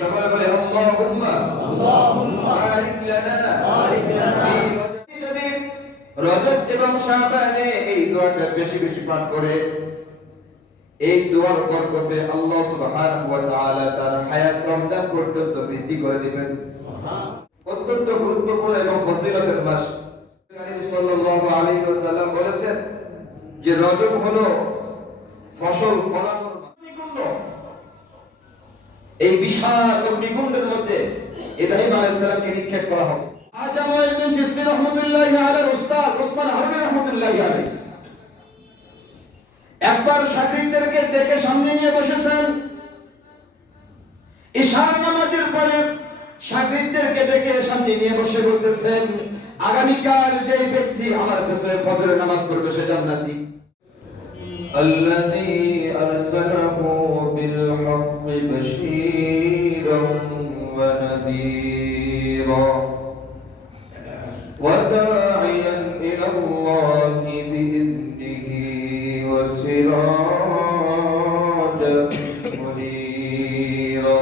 সকলে বলে আল্লাহুম্মা বারিক লানা ফি যদি রজব এবং শাবানে এই দোয়াটা বেশি বেশি পাঠ করে, এই দোয়ার বরকতে আল্লাহ সুবহানাহু ওয়া তাআলা তার হায়াত রমজান পর্যন্ত বৃদ্ধি করে দিবেন। অত্যন্ত গুরুত্বপূর্ণ এবং ফজিলতের মাস। নবী সাল্লাল্লাহু আলাইহি ওয়াসাল্লাম বলেছেন যে রজব হলো ফসল ফলানোর অগ্নিকুণ্ড। এই বিশাল অগ্নিকুণ্ডের মধ্যে ইব্রাহিম আলাইহিস সালামকে নিক্ষেপ করা হবে। আজ জামালউদ্দিন চিশতি রাহমাতুল্লাহি আলাইহির উস্তাদ ওসমান হারবি রাহমাতুল্লাহি আলাইহি একবার শাগিরদেরকে ডেকে সামনে নিয়ে বসেছেন। ইশার নামাজের পরে শাগিরদেরকে ডেকে সামনে নিয়ে বসে বলতেছেন, আগামীকাল যে ব্যক্তি আমার পেছনে ফজরের নামাজ পড়বে সে জান্নাতি। আল্লাযী আরসালাহু বিল হক্কি বাশীরান ওয়া নাযীরা ওয়া দাঈয়ান ইলাল্লাহি বিইذনিহি ওয়া সিরাজান মুনীরা।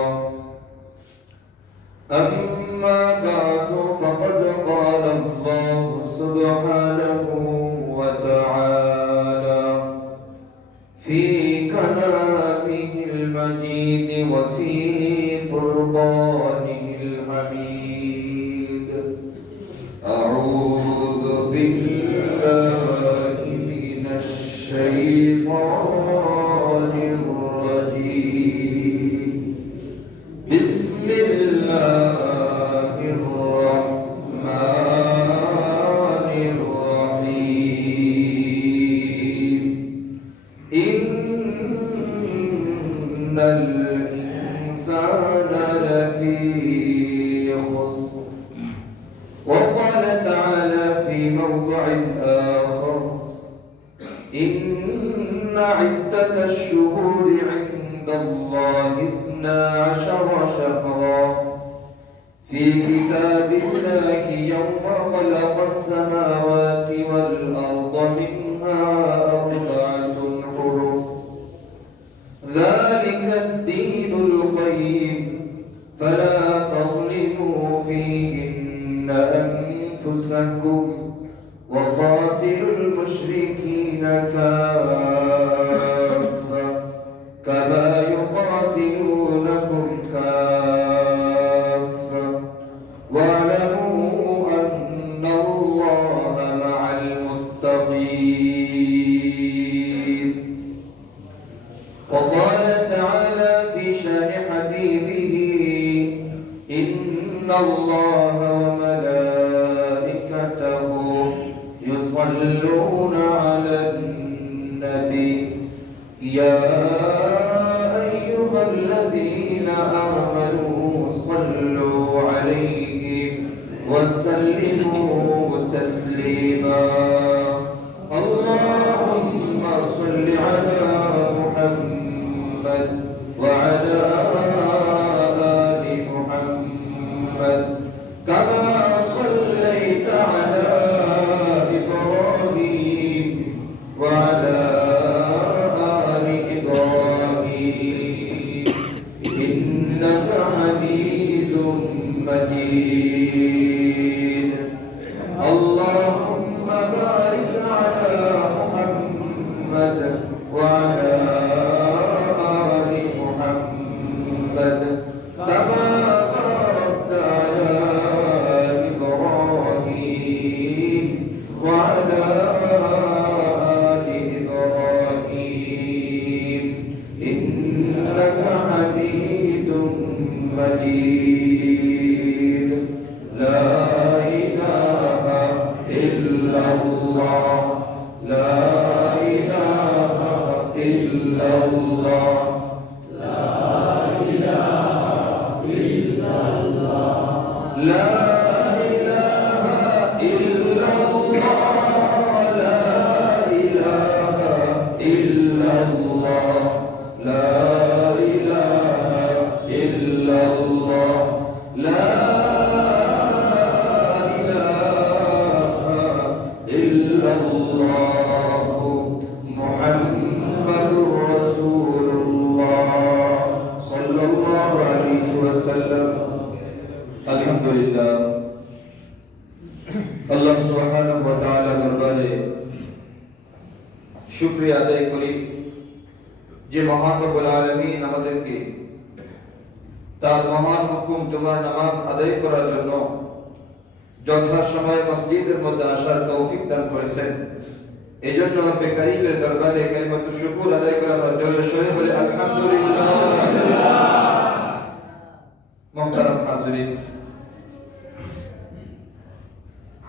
أما بعد فقد قال الله سبحانه وتعالى في كلامه المجيد وفي فرقانه الحميد. أعوذ بالله من الشيطان الرجيم. بسم الله الرحمن الرحيم. إن الإنسان لفي خسر. وقال تعالى في موضع آخر: إن عدة الشهور عند الله 12 شهرا في كتاب الله يوم خلق السماوات والأرض منها 4 حرم ذلك الدين القيم فلا تظلموا فيهن أنفسكم وقاتلوا المشركين كافة كما يقاتلونكم كافة واعلموا أن الله مع المتقين. وقال تعالى في شان حبيبه: إن الله وملائكته يصلون على النبي يا أيها الذين آمنوا صلوا عليه وسلموا تسليما. اللهم صل على محمد وعلى آل محمد كما صليت على إبراهيم وعلى آل إبراهيم إنك حميد مجيد. اللهم بارك على محمد وعلى آل محمد كما باركت على إبراهيم وعلى آل إبراهيم إنك حميد مجيد. لا إله إلا الله لا إله إلا الله لا إله إلا الله لا إله إلا الله لا إله إلا الله لا إله إلا الله لا إله إلا الله محمد رسول الله صلى الله عليه وسلم. وسلم الحمد لله আল্লাহ সুবহানাহু ওয়া তাআলা দরবারে শুকরিয়া আদায় করি যে মহান রব্বুল আলামিন আমাদেরকে তার মহান হুকুম জুমার নামাজ আদায় করার জন্য যথাসময়ে মসজিদের মধ্যে আসার তৌফিক দান করেছেন। এজন্য রব্বে কারীমের দরবারে কালিমাতুশ শুকর আদায় করা আমরা জোরে সোরে বলি আলহামদুলিল্লাহ। মুহতারাম হাজিরিন,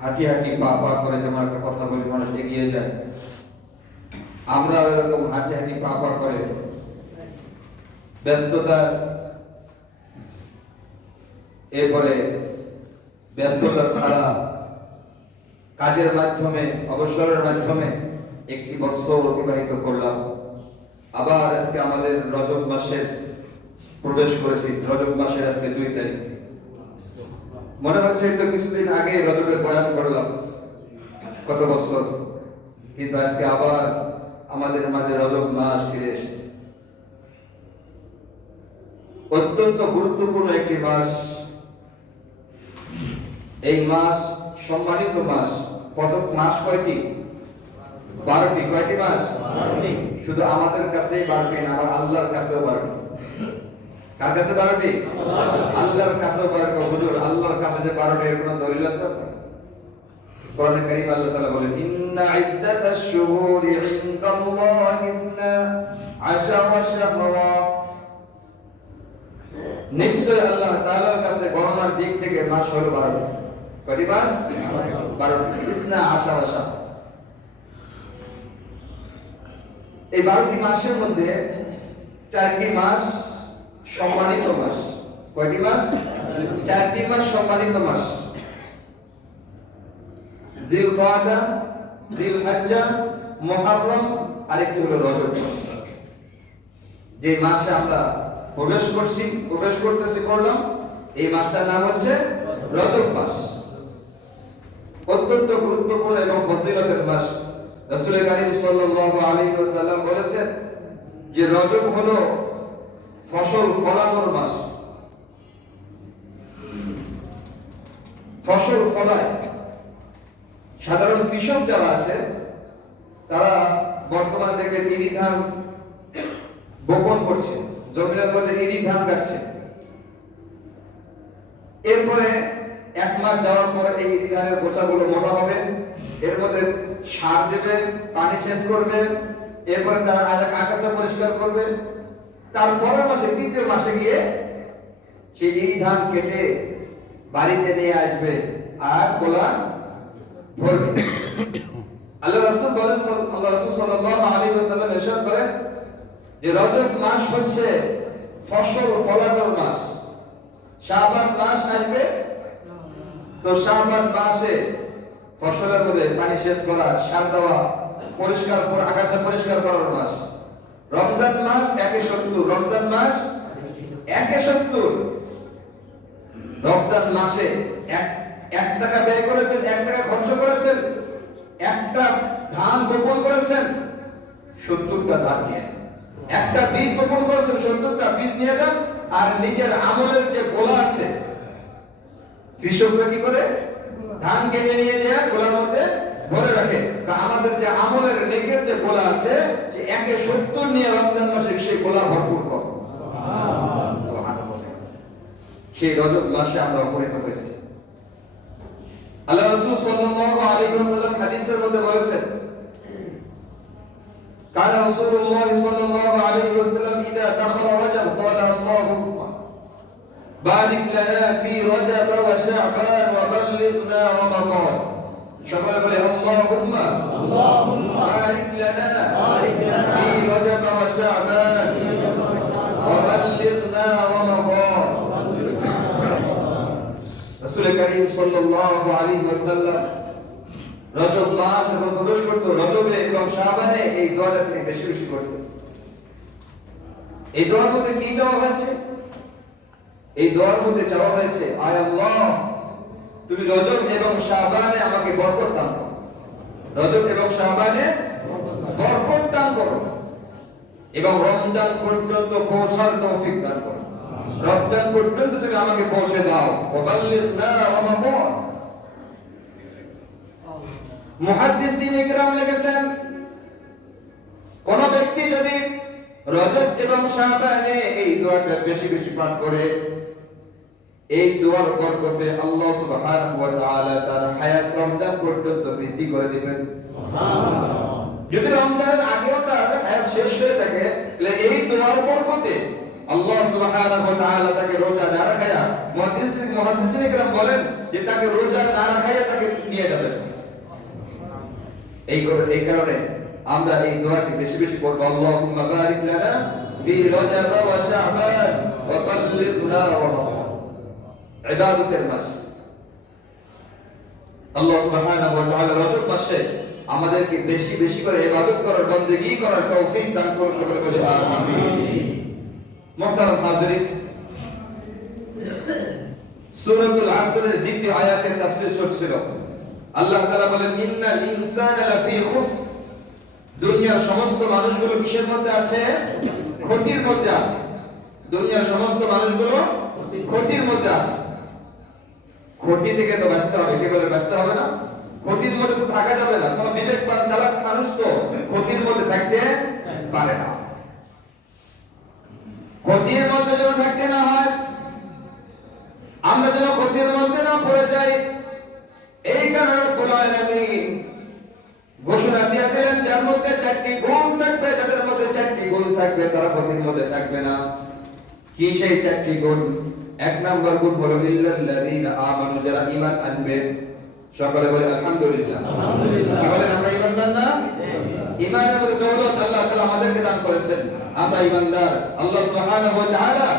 হাঁটি হাঁটি পা পা করে যেমন একটা কথা বলি মানুষ এগিয়ে যায়, আমরা এরকম হাঁটি হাঁটি পা পা করে ব্যস্ততা, এরপরে ব্যস্ততা ছাড়া কাজের মাধ্যমে অবসরের মাধ্যমে একটি বছর অতিবাহিত করলাম। আবার আজকে আমাদের রজব মাসের প্রবেশ করেছি। রজব মাসের আজকে 2 তারিখ। মনে হচ্ছে তো কিছুদিন আগে রজবের বয়ান করলাম, কত বছর, কিন্তু আজকে আবার আমাদের মাঝে রজব মাস ফিরে এসেছে। অত্যন্ত গুরুত্বপূর্ণ একটি মাস। এই মাস সম্মানিত মাস। কত মাস? কয়টি? 12টি। কয়টি মাস? 12টি। শুধু আমাদের কাছে 12টি না, আমার আল্লাহর কাছেও 12টি। কার কাছে 12টি? আল্লাহর কাছেও 12টি। হুজুর, আল্লাহর কাছে যে 12টি এর কোনো দলিল আছে? কোরআনে কারীম আল্লাহ তাআলা বলেন, ইন্না ইদ্দাতাশ শুহুরি ইনদাল্লাহি 12 শাহরা। নিশ্চয় আল্লাহ তাআলার কাছে গণনার দিক থেকে মাস হলো 12টি। কয়টি মাস? 12টি। ইসনা আশারা শাহ। এই 12টি মাসের মধ্যে 4টি মাস সম্মানিত মাস। কয়টি মাস? 4টি মাস সম্মানিত মাস। জিলকাদা, জিলহজ্জা, মুহররম, আরেকটি হলো রজব মাস। যে মাসে আমরা প্রবেশ করলাম, এই মাসটার নাম হচ্ছে রজব মাস। অত্যন্ত গুরুত্বপূর্ণ এবং ফজিলতের মাস। রাসূল কারীম সাল্লাল্লাহু আলাইহি ওয়াসাল্লাম বলেছেন যে রজব হলো ফসল ফলানোর মাস। ফসল ফলায়। সাধারণ কৃষক যারা আছে তারা বর্তমানে দেখবেন ইরি ধান বপন করছে, জমির মধ্যে ইরি ধান কাটছে। এরপরে 1 মাস যাওয়ার পরে এই ইরি ধানের গোছাগুলো মোটা হবে, এর মধ্যে সার দেবে, পানি সেচ করবে, এরপরে তারা আগাছা পরিষ্কার করবে। তারপরের মাসে 3য় মাসে গিয়ে সেই ইরি ধান কেটে বাড়িতে নিয়ে আসবে আর গোলা ভরবে। আল্লাহ রাসূল বলেন, আল্লাহ রাসূল সাল্লাল্লাহু আলাইহি ওয়াসাল্লাম ইরশাদ করেন যে রজব মাস হচ্ছে ফসল ফলানোর মাস। শাবান মাস আসবে, তো শাবান মাসে ফসলের মধ্যে পানি সেচ করা, সার দেওয়া, পরিষ্কার করা, আগাছা পরিষ্কার করার মাস। রমজান মাস 170। রমজান মাস 170। রমজান মাসে 1 টাকা ব্যয় করেছেন, 1 টাকা খরচ করেছেন, একটা ধান বপন করেছেন, 70টা ধান নিয়ে, একটা বীজ বপন করেছেন, 70টা বীজ নিয়ে যান। আর নিজের আমলের যে গোলা আছে, কৃষকরা কি করে? ধান কেটে নিয়ে যায় গোলার মধ্যে ভরে রাখে। আমাদের যে আমলের নেকের যে গোলা আছে, যে 170 নিয়ে রমজান মাসে সেই গোলা ভরপুর কর। সুবহানাল্লাহ। সেই রজব মাসে আমরা উপনীত হয়েছি। আল্লাহ রাসূল সাল্লাল্লাহু আলাইহি ওয়াসাল্লাম হাদিসের মধ্যে বলেছেন, قال رسول الله صلى الله عليه وسلم إذا دخل رجب قال اللهم بارك لنا في رجب وشعبان وبلغنا رمضان. সকলে বলে আল্লাহুম্মা বারিক লানা في رجب وشعبان وبلغنا رمضان. রাসূল কারীম সাল্লাল্লাহু আলাইহি ওয়াসাল্লাম রজব মাস যখন প্রবেশ করত, রজবে এবং শাবানে এই দোয়াটা তিনি বেশি বেশি করতেন। এই দোয়ার মধ্যে কি চাওয়া হয়েছে? এই দোয়ার মধ্যে চাওয়া হয়েছে, আয় আল্লাহ, তুমি রজব এবং শাবানে আমাকে বরকত দান করো। রজব এবং শাবানে বরকত দান করো এবং রমজান পর্যন্ত পৌঁছার তৌফিক দান করো। রমজান পর্যন্ত তুমি আমাকে পৌঁছে দাও। ওয়াবাল্লিগনা রমাদান। মুহাদ্দিসিন ইকরাম লিখেছেন, কোন ব্যক্তি যদি রজব এবং শাবানে এই দোয়াটা বেশি বেশি পাঠ করে, এই দোয়ার বরকতে আল্লাহ সুবহানাহু ওয়া তাআলা তার হায়াত রমজান পর্যন্ত বৃদ্ধি করে দিবেন। সুবহানাল্লাহ। যদি রমজানের আগেও তার হায়াত শেষ হয়ে থাকে, তাহলে এই দোয়ার বরকতে আল্লাহ সুবহানাহু ওয়া তাআলা তাকে রোজা না রাখায়া, মুহাদ্দিসিন ইকরাম বলেন যে তাকে রোজা না রাখায়া তাকে নিয়ে যাবেন। এই কারণে আমরা এই দোয়াটি বেশি বেশি পড়ব। আল্লাহুম্মা বারিক লানা ফি রজব ওয়া শাবান ওয়া বাল্লিগনা রমাদান। ইবাদতের মাস, আল্লাহ সুবহানাহু ওয়া তাআলা রজব মাসে আমাদেরকে বেশি বেশি করে ইবাদত করার, বندگی করার তৌফিক দান করুন। সকলে বলি আমিন। মুহতারাম হাজিরিন, সূরাতুল আসরের দ্বিতীয় আয়াতের তাফসীর চলছিল। আল্লাহ তাআলা বলেন, ইন্নাল ইনসানা লাফি খুসর। দুনিয়ার সমস্ত মানুষগুলো কিসের মধ্যে আছে? ক্ষতির মধ্যে আছে। দুনিয়ার সমস্ত মানুষগুলো ক্ষতির মধ্যে আছে। ক্ষতি থেকে তো বাঁচতে হবে, কে বলে বাঁচতে হবে না? ক্ষতির মধ্যে তো থাকা যাবে না। কোন বিবেকবান চালাক মানুষ তো ক্ষতির মধ্যে থাকতে পারে না। ক্ষতির মধ্যে যেন থাকতে না হয়, আমরা যেন ক্ষতির মধ্যে না পড়ে যাই, এই কারণে রব্বুল আলামিন ঘোষণা দিয়ে দিলেন, যার মধ্যে 4টি গুণ থাকবে, যাদের মধ্যে 4টি গুণ থাকবে তারা ক্ষতির মধ্যে থাকবে না। কি সেই 4টি গুণ? 1 নম্বর গুণ হলো ইল্লাল্লাযীনা আমানু, যারা ঈমান আনবে। সকলে বলে আলহামদুলিল্লাহ। আলহামদুলিল্লাহ। কি বলেন, আমরা ঈমানদার না? ঈমান এবং দৌলত আল্লাহ তাআলা আমাদেরকে দান করেছেন, আমরা ঈমানদার। আল্লাহ সুবহানাহু ওয়া তাআলা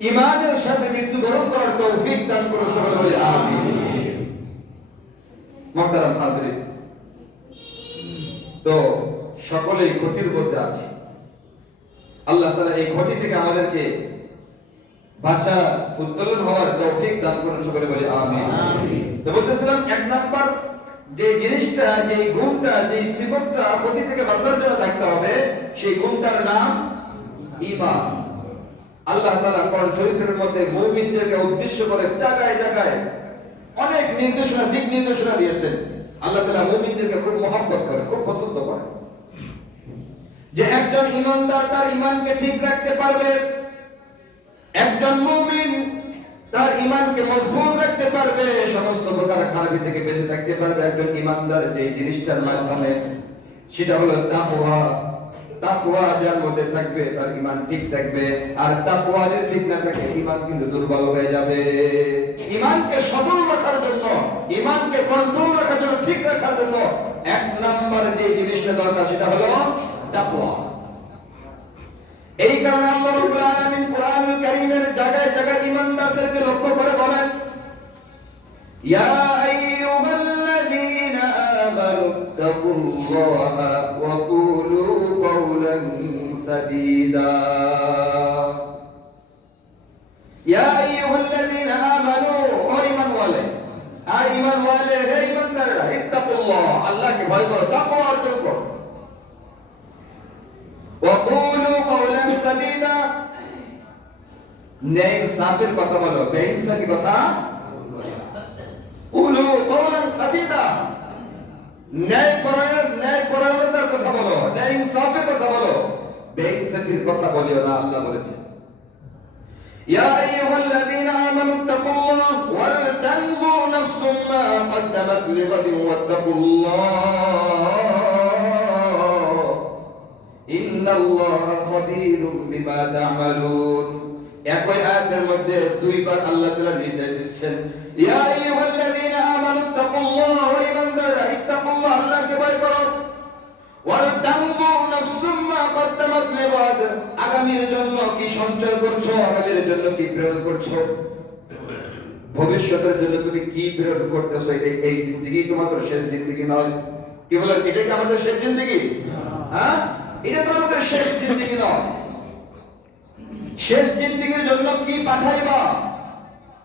ঈমানের সাথে মৃত্যুবরণ করার তৌফিক দান করুন। সকলে বলে আমিন। মুহতারাম হাজিরিন, তো সকলেই ক্ষতির মধ্যে আছে। আল্লাহ তাআলা এই ক্ষতি থেকে আমাদেরকে বাঁচা, উত্তোলন হওয়ার তৌফিক দান করুন। সকলে বলে আমিন। তো বলতেছিলাম, 1 নাম্বার যে জিনিসটা, যে গুণটা, যে সিফতটা ক্ষতি থেকে বাঁচার জন্য থাকতে হবে, সেই গুণটার নাম ঈমান। আল্লাহ তাআলা কোরআন শরীফের মধ্যে মুমিনদেরকে উদ্দেশ্য করে জায়গায় জায়গায় অনেক নির্দেশনা, দিক নির্দেশনা দিয়েছেন। আল্লাহ তাআলা মুমিনদেরকে খুব মহব্বত করে, খুব পছন্দ করে, যে একজন ঈমানদার তার ঈমানকে ঠিক রাখতে পারবে, একজন মুমিন তার ঈমানকে মজবুত রাখতে পারবে, সমস্ত প্রকার খারাপি থেকে বেঁচে থাকতে পারবে একজন ঈমানদার যে জিনিসটার মাধ্যমে, সেটা হলো তাকওয়া। তাকওয়া যার মধ্যে থাকবে তার ঈমান ঠিক থাকবে, আর তাকওয়া যদি ঠিক না থাকে ঈমান কিন্তু দুর্বল হয়ে যাবে। ঈমানকে সবল রাখার জন্য, ঈমানকে কন্ট্রোল রাখার জন্য, ঠিক রাখার জন্য 1 নাম্বার যে জিনিসটা দরকার সেটা হলো তাকওয়া। এই কারণে আল্লাহ রাব্বুল আলামিন কোরআনুল কারীমের জায়গায় জায়গায় ঈমানদারদেরকে লক্ষ্য করে বলেন, ইয়া আইয়ুহাল্লাযীনা আমানু তাকুল্লাহা ওয়া কুলু কাওলান সাদীদা। ইয়া আইয়ুহাল্লাযীনা আমানু, ও ঈমানওয়ালে, আর ঈমানওয়ালে, হে ঈমানদাররা, ইত্তাকুল্লাহ, আল্লাহকে ভয় করো, তাকওয়া অর্জন করো। وقولوا قولا سديدا, ন্যায় ইনসাফের কথা বলো, বেইনসাফি কথা বলো। কুলু কওলান সাদীদা, ন্যায় পরায়ণতার কথা বলো, ন্যায় ইনসাফের কথা বলো, বেইনসাফির কথা বলিও না। আল্লাহ বলেছেন, ইয়া আইয়ুহাল্লাযীনা আমানু তাকুল্লাহ ওয়াল তানজুর নাফসুম মা কদ্দামাত লিগাদিন ওয়াত্তাকুল্লাহ ইন্নাল্লাহা খাবীরুম বিমা তা'মালুন। একই আয়াতের মধ্যে দুইবার আল্লাহ তাআলা নির্দেশ দিচ্ছেন, ইয়া আইয়ুহাল্লাযীনা আমানু তাকুল্লাহ, ওয়া ঈমানদাররা, ইত্তাকুল্লাহ, আল্লাহকে ভয় করো, ওয়াল তানজুর নাফসুম মা কদ্দামাত লিগাদ, আগামীর জন্য কি সঞ্চয় করছো, আগামীর জন্য কি প্রেরণ করছো, ভবিষ্যতের জন্য তুমি কি প্রেরণ করতেছো। এই জিন্দেগি তোমাদের শেষ জিন্দেগি নয়। কি বলেন, এটা কি আমাদের শেষ জিন্দেগি? হ্যাঁ, এটা তো আমাদের শেষ জিন্দেগি নয়। শেষ জিন্দেগির জন্য কি পাঠাইবা,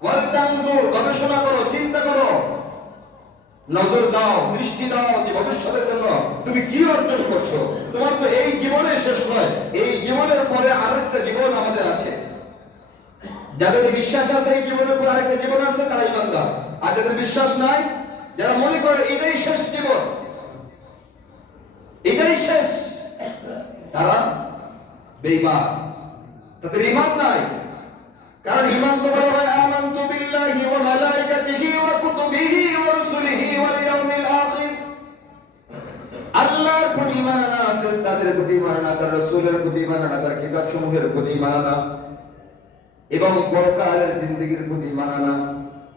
ওয়াল তানজুর, গবেষণা করো, চিন্তা করো, নজর দাও, দৃষ্টি দাও যে ভবিষ্যতের জন্য তুমি কি অর্জন করছো। তোমার তো এই জীবনে শেষ নয়, এই জীবনের পরে আরেকটা জীবন আমাদের আছে। যাদের বিশ্বাস আছে এই জীবনের পর আরেকটা জীবন আছে তারা ইমানদার, আর যাদের বিশ্বাস নাই, যারা মনে করে এটাই শেষ জীবন, এটাই শেষ, তারা বেঈমান, তাদের ঈমান নাই। কারণ ঈমান তো বলা হয় আমানতু বিল্লাহি ওয়া মালাইকাতিহি ওয়া কুতুবিহি ওয়া রুসুলিহি ওয়াল ইয়াউমিল আখির। আল্লাহর প্রতি ঈমান আনা, ফেরেশতাদের প্রতি ঈমান আনা, তার রাসূলের প্রতি ঈমান আনা, তার কিতাবসমূহের প্রতি ঈমান আনা এবং পরকালের জিন্দেগির প্রতি ঈমান আনা।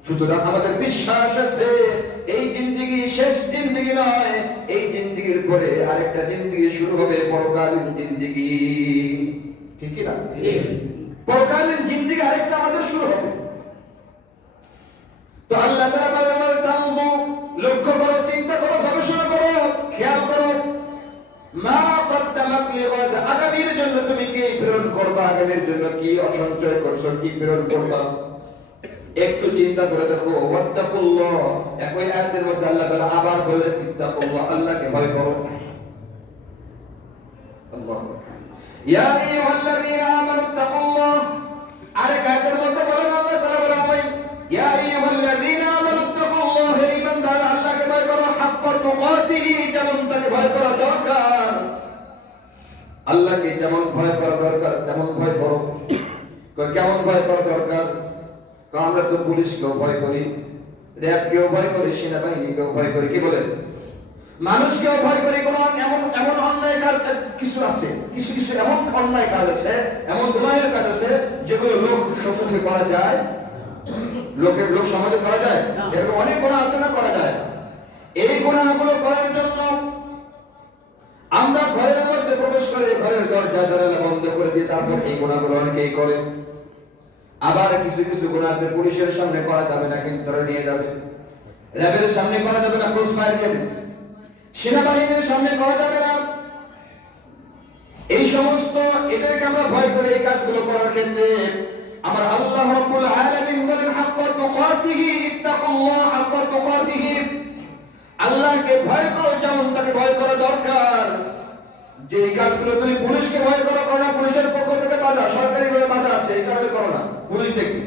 সুতরাং আমাদের বিশ্বাস আছে এই জিন্দেগি শেষ জিন্দেগি নয়, এই জিন্দেগির পরে আরেকটা জিন্দেগি শুরু হবে, পরকালীন জিন্দেগি। ঠিক কি না? পরকালীন জিন্দেগি আরেকটা আমাদের শুরু হবে। তো আল্লাহ তাআলা বলেন তানজু, লক্ষ্য করো, চিন্তা করো, গবেষণা করো, খেয়াল করো, মা কদ্দামাত লিগাদ, আগামীর জন্য তুমি কি প্রেরণ করবা, আগামীর জন্য কি অসঞ্চয় করছো, কি প্রেরণ করবা, একটু চিন্তা করে দেখো। ওয়াত্তাকুল্লাহ, একই আয়াতের মধ্যে আল্লাহ তাআলা আবার বলে ইত্তাকুল্লাহ, আল্লাহকে ভয় করো। আল্লাহ ইয়া আইয়ুহাল্লাযীনা আমানু ইত্তাকুল্লাহ, আরেক আয়াতের মধ্যে বলেন আল্লাহ তাআলা বলেন ইয়া আইয়ুহাল্লাযীনা আমানু ইত্তাকুল্লাহ, হে ঈমানদার আল্লাহকে ভয় করো, হাক্কা তুকাতিহি, যেমন তাকে ভয় করা দরকার, আল্লাহকে যেমন ভয় করা দরকার তেমন ভয় করো। কেমন ভয় করা দরকার? আমরা তো পুলিশকেও ভয় করি, র্যাবকেও ভয় করি, সেনাবাহিনীকেও ভয় করি, কি বলেন, মানুষকেও ভয় করি। কোন এমন এমন অন্যায় কাজ কিছু আছে, কিছু কিছু এমন অন্যায় কাজ আছে, এমন গুনাহের কাজ আছে যেগুলো লোক সম্মুখে করা যায়, লোক সমাজে করা যায়, এরকম অনেক গুনাহ আছে না, করা যায়। এই গুনাহগুলো করার জন্য আমরা ঘরের মধ্যে প্রবেশ করে ঘরের দরজা জানালা বন্ধ করে দিয়ে তারপর এই গুনাহগুলো অনেকেই করে। আবার কিছু কিছু গুনাহ আছে পুলিশের সামনে করা যাবে না, কিন্তু ধরে নিয়ে যাবে, র্যাবের সামনে করা যাবে না, ক্রস ফায়ার দিয়ে দেবে, সেনাবাহিনীর সামনে করা যাবে না। এই সমস্ত এদেরকে আমরা ভয় করে এই কাজগুলো করার ক্ষেত্রে আমার আল্লাহ রাব্বুল আলামিন বলেন হাক্কা তুকাতিহি, ইত্তাকুল্লাহ হাক্কা তুকাতিহি, আল্লাহকে ভয় করো যেমন তাকে ভয় করা দরকার। যে কাজগুলো তুমি পুলিশকে ভয় করো, করো না, পুলিশের পক্ষ থেকে বাধা, সরকারিভাবে বাধা আছে, এই কারণে করো না, পুলিশ দেখবে,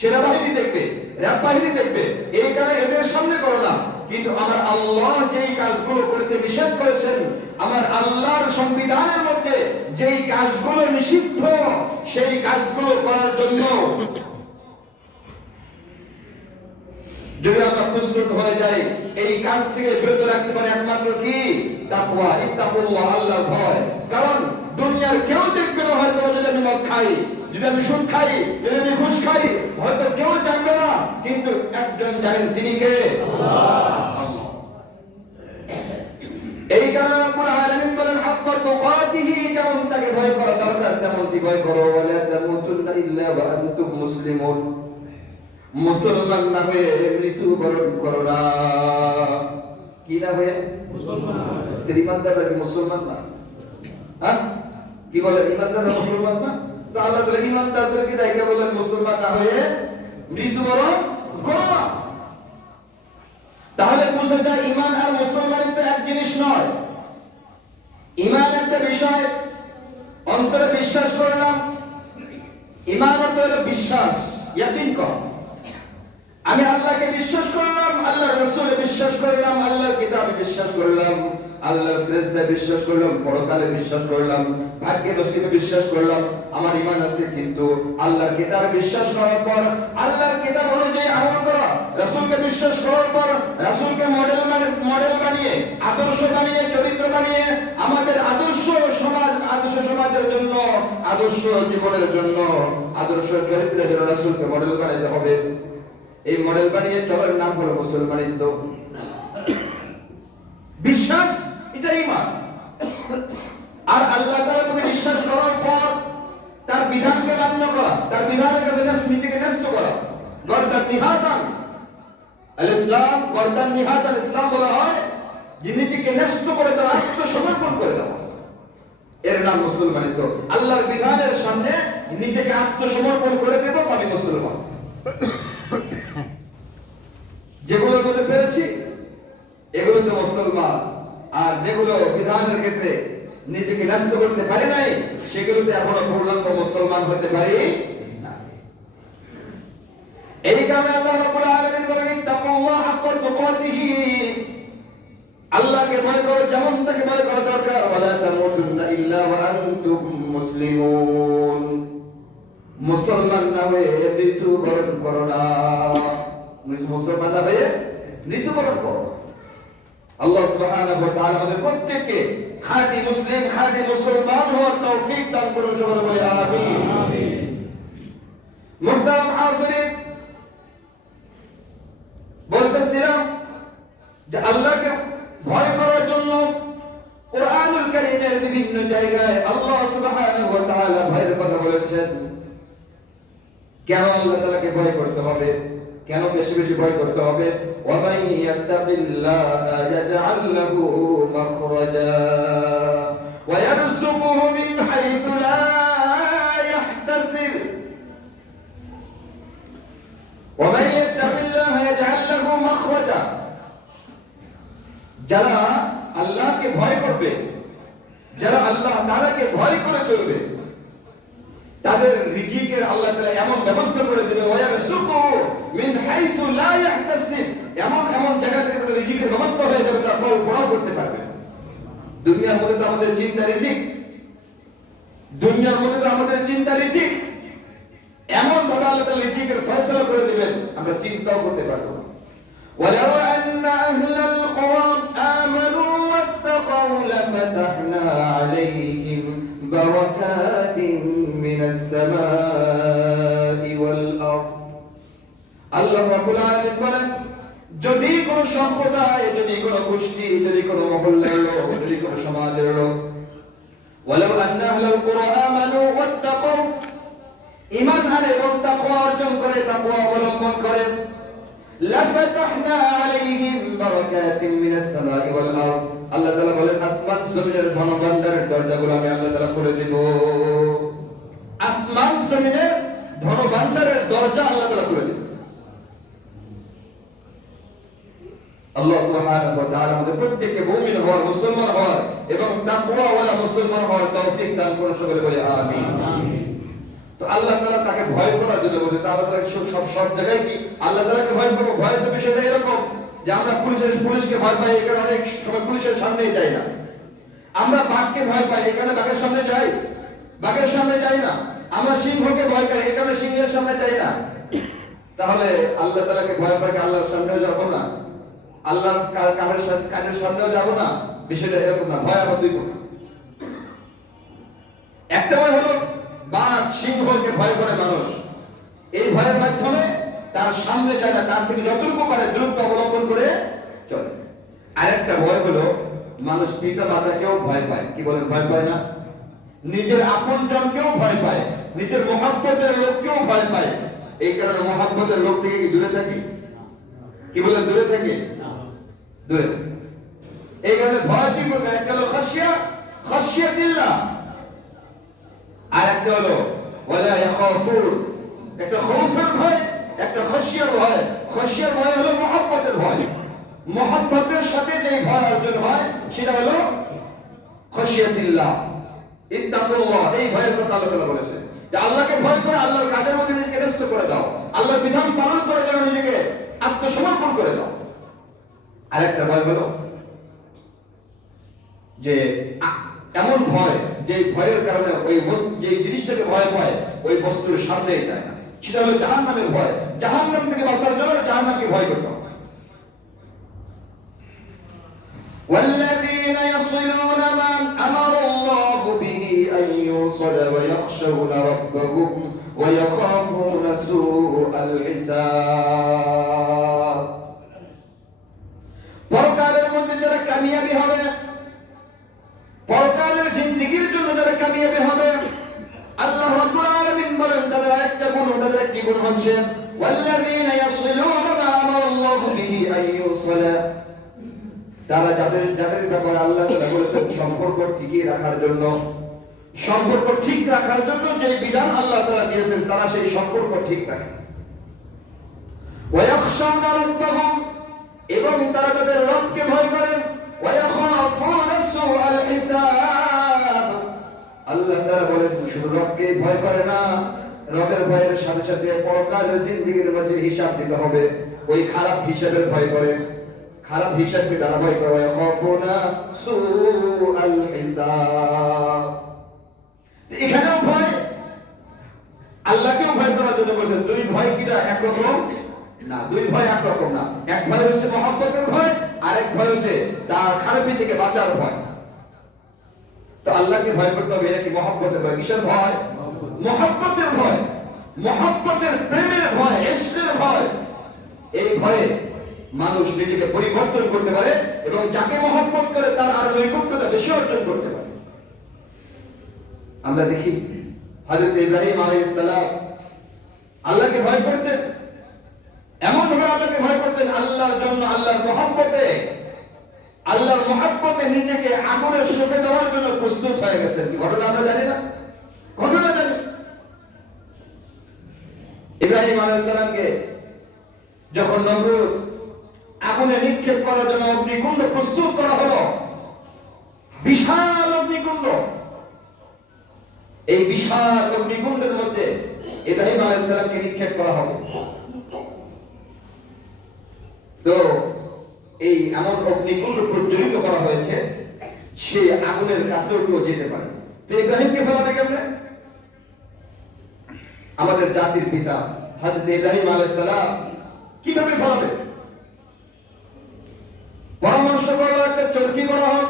সেনাবাহিনী দেখবে, র্যাব বাহিনী দেখবে, এই কারণে এদের সামনে করো না। কিন্তু আমার আল্লাহ যেই কাজগুলো করতে নিষেধ করেছেন, আমার আল্লাহর সংবিধানের মধ্যে যেই কাজগুলো নিষিদ্ধ, সেই কাজগুলো করার জন্য যদি আমরা প্রস্তুত হয়ে যাই, এই কাজ থেকে বিরত রাখতে পারে একমাত্র কি? তাকওয়া, ইত্তাকুল্লাহ, আল্লাহর ভয়। কারণ দুনিয়ার কেউ দেখবে না হয়তো যদি আমি মদ খাই, যদি আমি সুদ খাই, যদি আমি ঘুষ খাই, হয়তো কেউ জানবে না, কিন্তু একজন জানেন, তিনি কে? আল্লাহ। এই কারণে রব্বুল আলামিন বলেন হাক্কা তুকাতিহি, যেমন তাকে ভয় করা দরকার তেমনটি ভয় করো। ওয়ালা তামুতুন্না ইল্লা ওয়া আনতুম মুসলিমুন, মুসলমান না হয়ে মৃত্যুবরণ করো না। কি না হয়ে? মুসলমান। ইমানদাররা কি মুসলমান না? হ্যাঁ, কি বলেন, ইমানদাররা মুসলমান না? তো আল্লাহ তাআলা ইমানদারদেরকে ডাইকা বলেন মুসলমান না হয়ে মৃত্যুবরণ করো না। তাহলে বুঝা যায় ঈমান আর মুসলমানিত্ব এক জিনিস নয়। ঈমান একটা বিষয়, অন্তরে বিশ্বাস করলাম, ঈমান অর্থ হলো বিশ্বাস, ইয়াকিন করা। আমি আল্লাহকে বিশ্বাস করলাম, আল্লাহর রাসূলে বিশ্বাস করলাম, আল্লাহর কিতাবে বিশ্বাস করলাম, আল্লাহর ফেরেশতায় বিশ্বাস করলাম, পরকালে বিশ্বাস করলাম, ভাগ্যে নসিবে বিশ্বাস করলাম, আমার ঈমান আছে। কিন্তু আল্লাহর কিতাবে বিশ্বাস করার পর, আল্লাহর কিতাব অনুযায়ী আমল করা, রাসূলকে বিশ্বাস করার পর, রাসূলকে মডেল বানিয়ে, আদর্শ বানিয়ে, চরিত্র বানিয়ে আমাদের আদর্শ সমাজের জন্য, আদর্শ জীবনের জন্য, আদর্শ চরিত্রের জন্য রাসূলকে মডেল বানাতে হবে। এই মডেল বানিয়ে চলার নাম হলো মুসলমানিত্ব। বিশ্বাস, এটা ঈমান। আর আল্লাহ তাআলাকে বিশ্বাস করার পর তার বিধানকে মান্য করা, তার বিধানের কাছে নিজেকে ন্যস্ত করা, গর্দান নিহাতান, আল ইসলাম গর্দান নিহাতান, ইসলাম বলা হয় যে নিজেকে ন্যস্ত করে দেওয়া, আত্মসমর্পণ করে দেওয়া, এর নাম মুসলমানিত্ব। আল্লাহর বিধানের সামনে নিজেকে আত্মসমর্পণ করে দেব, আমি মুসলমান। যেগুলোর মধ্যে পেরেছি এগুলো তো মুসলমান, আর যেগুলো বিধানের ক্ষেত্রে নিজেকে ন্যস্ত করতে পারি নাই, সেগুলোতে এখনো পূর্ণাঙ্গ মুসলমান হতে পারি না। এই কারণে আল্লাহ রাব্বুল আলামিন বলেন ইত্তাকুল্লাহ হাক্কা তুকাতিহি, আল্লাহকে ভয় করো যেমন তাকে ভয় করা দরকার। ওয়ালা তামুতুন্না ইল্লা ওয়া আনতুম মুসলিমুন, মুসলমান না হয়ে মৃত্যুবরণ করো না, মুসলমান না হয়ে মৃত্যুবরণ করো। আল্লাহ সুবহানাহু ওয়া তাআলা আমাদের প্রত্যেককে খাঁটি মুসলিম খাঁটি মুসলমান হওয়ার তৌফিক দান করুন, সবাই বলে আমিন। আমিন। মুহতারাম হাজিরিন, বলতেছিলাম যে আল্লাহকে ভয় করার জন্য কুরআনুল কারীমের বিভিন্ন জায়গায় আল্লাহ সুবহানাহু ওয়া তাআলা ভয়ের কথা বলেছেন। কেন আল্লাহ তাআলাকে ভয় করতে হবে, কেন বেশি বেশি ভয় করতে হবে? ওয়া মান ইয়াত্তাকিল্লাহা ইয়াজআল লাহু মাখরাজা ওয়া ইয়ারযুকুহু মিন হাইথু লা ইয়াহতাসিব, ওয়া মান ইয়াত্তাকিল্লাহা ইয়াজআল লাহু মাখরাজা। যারা আল্লাহকে ভয় করবে, যারা আল্লাহ তাআলাকে ভয় করে চলবে, তাদের রিজিকের আল্লাহ তাআলা এমন ব্যবস্থা করে দেবে, ওয়ায়ারযুকুহু মিন হাইসু লা ইয়াহতাসিব, এমন এমন জায়গা থেকে তাদের রিজিকের ব্যবস্থা হয়ে যাবে, তারা কল্পনাও করতে পারবে না। দুনিয়ার মধ্যে তো আমাদের চিন্তা রিজিক, দুনিয়ার মধ্যে তো আমাদের চিন্তা রিজিক, এমন ভাবে আল্লাহ তাআলা রিজিকের ফয়সালা করে দিবেন আমরা চিন্তাও করতে পারবো না। ওয়ালাউ আন্না আহলাল কুরআন আমানু ওয়াত্তাকাউ লাফাতাহনা আলাইহিম বারাকাতিন মিনাস সামাই ওয়াল আরদ। আল্লাহ রাব্বুল আলামিন বলেন, যদি কোন সম্প্রদায়, যদি কোন গোষ্ঠী, যদি কোন মহল্লার লোক, যদি কোন সমাজের লোক, ওয়ালাউ আন্না আহলাল কুরআন আমানু ওয়াত্তাকাউ, ঈমান আনে এবং তাকওয়া অর্জন করে, তাকওয়া অবলম্বন করে, লাফাতাহনা আলাইহিম বারাকাতিন মিনাস সামাই ওয়াল আরদ, আল্লাহ তাআলা বলেন আসমান জমিনের ধন ভান্ডারের দরজাগুলো আমি আল্লাহ তাআলা খুলে দেব। আসমান জমিনের ধন ভান্ডারের দরজা আল্লাহ তাআলা খুলে দেব। আল্লাহ সুবহানাহু ওয়া তাআলা আমাদের প্রত্যেককে মুমিন হওয়ার, মুসলমান হওয়ার এবং তাকওয়াওয়ালা মুসলমান হওয়ার তৌফিক দান করুন, সকলে বলে আমিন। আমিন। তো আল্লাহ তাআলা তাকে ভয় করার জন্য বলছে, তা আল্লাহ তাআলা সব জায়গায় কি আল্লাহ তাআলাকে ভয় করব? ভয়ের তো বিষয়টা এরকম যে আমরা পুলিশকে ভয় পাই, এই কারণে অনেক সময় পুলিশের সামনেই যাই না। আমরা বাঘকে ভয় পাই, এই কারণে বাঘের সামনে যাই, বাঘের সামনে যাই না। আমরা সিংহকে ভয় পাই, এই কারণে সিংহের সামনে যাই না। তাহলে আল্লাহ তাআলাকে ভয় পাই, আল্লাহর সামনেও যাব না, আল্লাহর কাজের সামনেও যাব না। বিষয়টা এরকম না, ভয় আবার দুই প্রকার। একটা ভয় হলো বাঘ সিংহকে ভয় করে মানুষ, এই ভয়ের মাধ্যমে তার সামনে যায় না, তার থেকে যতটুকু পারে দূরত্ব অবলম্বন করে চলে। আরেকটা ভয় হলো মানুষ পিতা মাতাকেও ভয় পায়, কি বলেন, ভয় পায় না? নিজের আপনজনকেও ভয় পায়, নিজের মহব্বতের লোককেও ভয় পায়। এই কারণে মহব্বতের লোক থেকে কি দূরে থাকি? কি বলেন, দূরে থাকে, দূরে থাকে। এই কারণে ভয় কি প্রকার? একটা হলো খাশিয়াতিল্লাহ, আর একটা হলো ওয়ালা ইয়াখাফুন, একটা খৌফের ভয়, একটা খাশিয়ার ভয়। খাশিয়ার ভয় হলো মহব্বতের ভয়, মহব্বতের সাথে যে ভয় অর্জন হয় সেটা হলো খাশিয়াতিল্লাহ। ইত্তাকুল্লাহ, এই ভয়ের কথা আল্লাহ তাআলা বলেছেন যে আল্লাহকে ভয় করে আল্লাহর কাজের মধ্যে নিজেকে ব্যস্ত করে দাও, আল্লাহর বিধান পালন করার জন্য নিজেকে আত্মসমর্পণ করে দাও। আরেকটা ভয় হলো যে এমন ভয় যে ভয়ের কারণে ওই বস্তু, যে জিনিসটাকে ভয় পায় ওই বস্তুর সামনেই যায় না, সেটা হলো জাহান্নামের ভয়। জাহান্নাম থেকে বাঁচার জন্য জাহান্নামকে ভয় করতে হবে। والذين يصلون ما أمر الله به أن يوصل ويخشون ربهم ويخافون سوء الحساب। পরকালের মধ্যে যারা কামিয়াবি হবে, পরকালের জিন্দেগির জন্য যারা কামিয়াবি হবে, আল্লাহ রাব্বুল আলামিন বলেন তাদের একটা গুণ, তাদের একটি গুণ হচ্ছে ওয়াল্লাযীনা ইয়াসিলুনা মা আমারা আল্লাহু বিহি আন ইউসালা, তারা যাদের ব্যাপারে আল্লাহ তাআলা বলেছেন সম্পর্ক টিকিয়ে রাখার জন্য, সম্পর্ক ঠিক রাখার জন্য যে বিধান আল্লাহ তাআলা দিয়েছেন তারা সেই সম্পর্ক ঠিক রাখে। ওয়া ইয়াখশাউনা রাব্বাহুম, এবং তারা তাদের রবকে ভয় করেন। ওয়া ইয়াখাফুনা সুআল হিসাব, আল্লাহ তাআলা বলেন শুধু রবকে ভয় করে না, রবের ভয়ের সাথে সাথে পরকালের জিন্দেগীর মধ্যে হিসাব দিতে হবে, ওই খারাপ হিসাবের ভয় করে, খারাপ হিসাবকে তারা ভয় করে, খাফুনা সুআল হিসাব। এখানেও ভয়, আল্লাহকেও ভয় করার জন্য বলেছেন। দুই ভয় কিনা একরকম না, দুই ভয় একরকম না। এক ভয় হচ্ছে মহব্বতের ভয়, আরেক ভয় হচ্ছে তার খারাপি থেকে বাঁচার ভয়। তো আল্লাহকে ভয় করতে হবে, এটা কি মহব্বতের ভয়? কিসের ভয়? মহব্বতের ভয়, মহব্বতের প্রেমের ভয়, ইশকের ভয়। এই ভয়ে মানুষ নিজেকে পরিবর্তন করতে পারে এবং যাকে মহব্বত করে তার আর নৈকট্যতা বেশি অর্জন করতে পারে। আমরা দেখি হযরত ইব্রাহিম আলাইহিস সালাম আল্লাহকে ভয় করতেন, এমন ভাবে আল্লাহকে ভয় করতেন, আল্লাহর জন্য, আল্লাহর মহব্বতে, আল্লাহর মহব্বতে নিজেকে আগুনের শোকে দেওয়ার জন্য প্রস্তুত হয়ে গেছেন। কি ঘটনা আমরা জানি না? ঘটনা জানি। ইব্রাহিম আলাইহিস সালামকে যখন নমরুদ আগুনে নিক্ষেপ করার জন্য অগ্নিকুণ্ড প্রস্তুত করা হলো, বিশাল অগ্নিকুণ্ড, এই বিশাল অগ্নিকুণ্ডের মধ্যে ইব্রাহিম আলাইহিস সালামকে নিক্ষেপ করা হবে। তো এই এমন অগ্নিকুণ্ড প্রজ্বলিত করা হয়েছে, সে আগুনের কাছেও কেউ যেতে পারে। তো ইব্রাহিমকে ফেলাবে কেমনে? আমাদের জাতির পিতা হযরত ইব্রাহিম আলাইহিস সালাম কিভাবে ফেলাবে? পরামর্শ করলো একটা চরকি করা হোক,